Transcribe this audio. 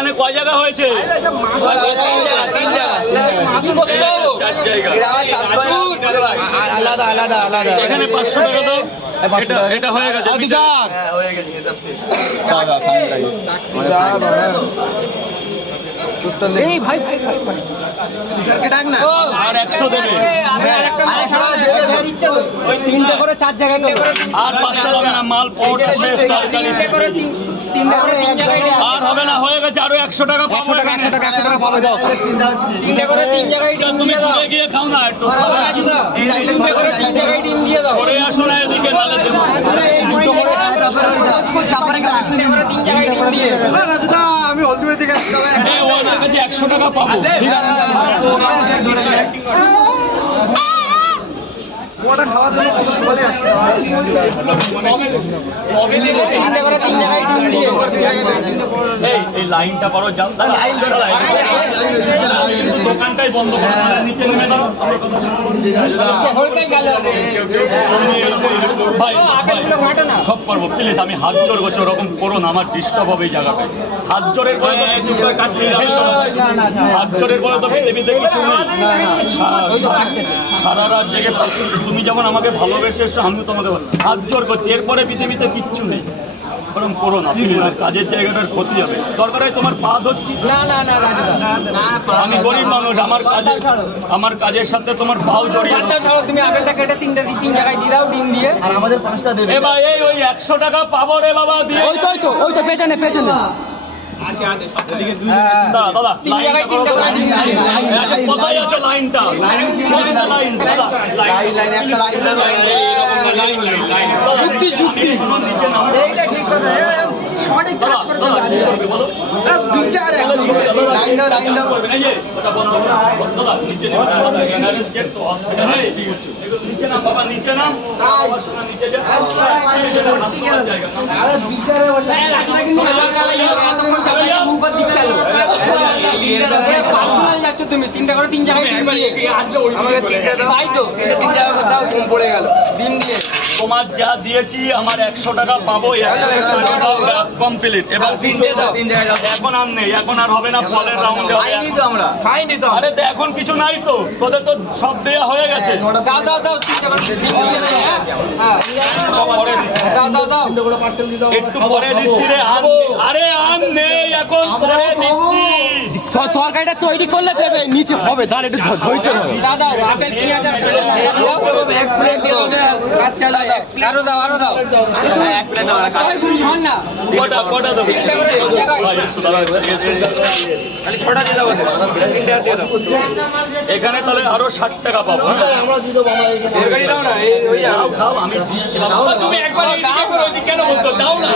ওখানে কয় জায়গা হয়েছে? আলাদা আলাদা আলাদা। এখানে 500 টাকা দাও। এটা হয়ে গেছে এই ভাই আর 100 দেবে। ওই 3টে করে 4 জায়গায় আর 500 হবে না, মাল পড় শেষ তরকারি। আর হবে না, হয়ে গেছে। আরো 100 টাকা পাবো। 100 টাকা পাবে দাও। 3টে করে 3 জায়গায় ডিম তুমি দিয়ে দাও। ঘুরে গিয়ে খাও না একটু। 3টে করে 3 জায়গায় ডিম দিয়ে দাও। ঘুরে আসো না এদিকে, নালে দেবো। 3 জায়গায় ডিম দিয়ে। আমি হলদিবাড়ি থেকে আসছি। এই ওনার কাছে 100 টাকা পাবো। ঠিক আছে। ওটা খাওয়ার জন্য কত সুপারি আসছে। 3টে করে 3 জায়গায় ডিম দিয়ে। এই লাইনটা করো, যাও। দোকানটাই বন্ধ করো, নিচে নেমে দাও। হলকাই গেল। ভাই আপেলগুলো ঘাটো না। সব পারবো, প্লিজ। আমি হাত জোর করছি, ওরকম করো না, আমার ডিস্টার্ব হবে এই জায়গাটায়। হাত জোরের পরে তো কিছুর কাজ নেই। হাত জোরের পরে তো পৃথিবীতে কিছু নেই। সারা রাত জেগে তুমি যেমন আমাকে ভালোবেসে এসছো, আমিও তোমাকে হাত জোর করছি। এরপরে পৃথিবীতে কিচ্ছু নেই, ওরকম করো না প্লিজ। কাজের জায়গাটার ক্ষতি হবে। দরকার হয় তোমার পা ধরছি। আমি গরিব মানুষ, আমার কাজের সাথে তোমার পাও জড়িয়ে। ছাড়ো, তুমি আপেলটা কেটে 3 জায়গায় দিয়ে দাও ডিম দিয়ে। আর আমাদের 5টা দেবে। এ ভাই, এই ওই 100 টাকা পাবো রে বাবা, দিয়ে ওই তো পেছনে দাদা দাদা 3 জায়গায় 3টে করে ডিম দিয়ে। কোথায় আছে লাইনটা? যুক্তি এইটা ঠিক কথা। সঠিক কাজ করে তুমি রাজি হবে। বলো। বিচার লাইন দাও। এই যে, ওটা বন্ধ করো। দাদা, নিচে নেমে নিচে নাম বাবা, নিচে নাম। নিচে যা। রাজুদা কিন্তু এতক্ষণ চাপাইয়া মুখ দিক চালো। পার্সোনাল যাচ্ছ তুমি। 3টে করে 3 জায়গায় ডিম দিয়ে। আমাকে 3টে দাও। তাই তো 3 জায়গায় দাও, ডিম পড়ে গেল। ডিম দিয়ে। তোমার যা দিয়েছি, আমার 100 টাকা পাবো। 100 টাকা দাও, ব্যাস কমপ্লিট। এবার এখন আর নেই, এখন আর হবে না। পরের রাউন্ডে খাইনি তো। আরে তো এখন কিছু নাই তো, তোদের তো সব দেয়া হয়ে গেছে। দাও 3টে করে ডিম দিয়ে দাও। হ্যাঁ দাও। একটু পরে দিচ্ছি রে। আরে আম নেই এখন, পরে দিচ্ছি। তরকারিটা তৈরি করলে দেবে, নিচে হবে। দাঁড় একটু ধৈর্য ধরো। দাও আপেল পেঁয়াজ আর এক প্লেট দিও। আচ্ছা আরো দাও। এক প্লেট দাও। গুরু ধর না। কটা দেবো? 3টে করে 3 জায়গায়। এখানে তাহলে আরো 60 টাকা পাবো। খাও, খাও, আমি দিচ্ছি। তুমি একবার এইদিকে কেন বলছো? দাও না।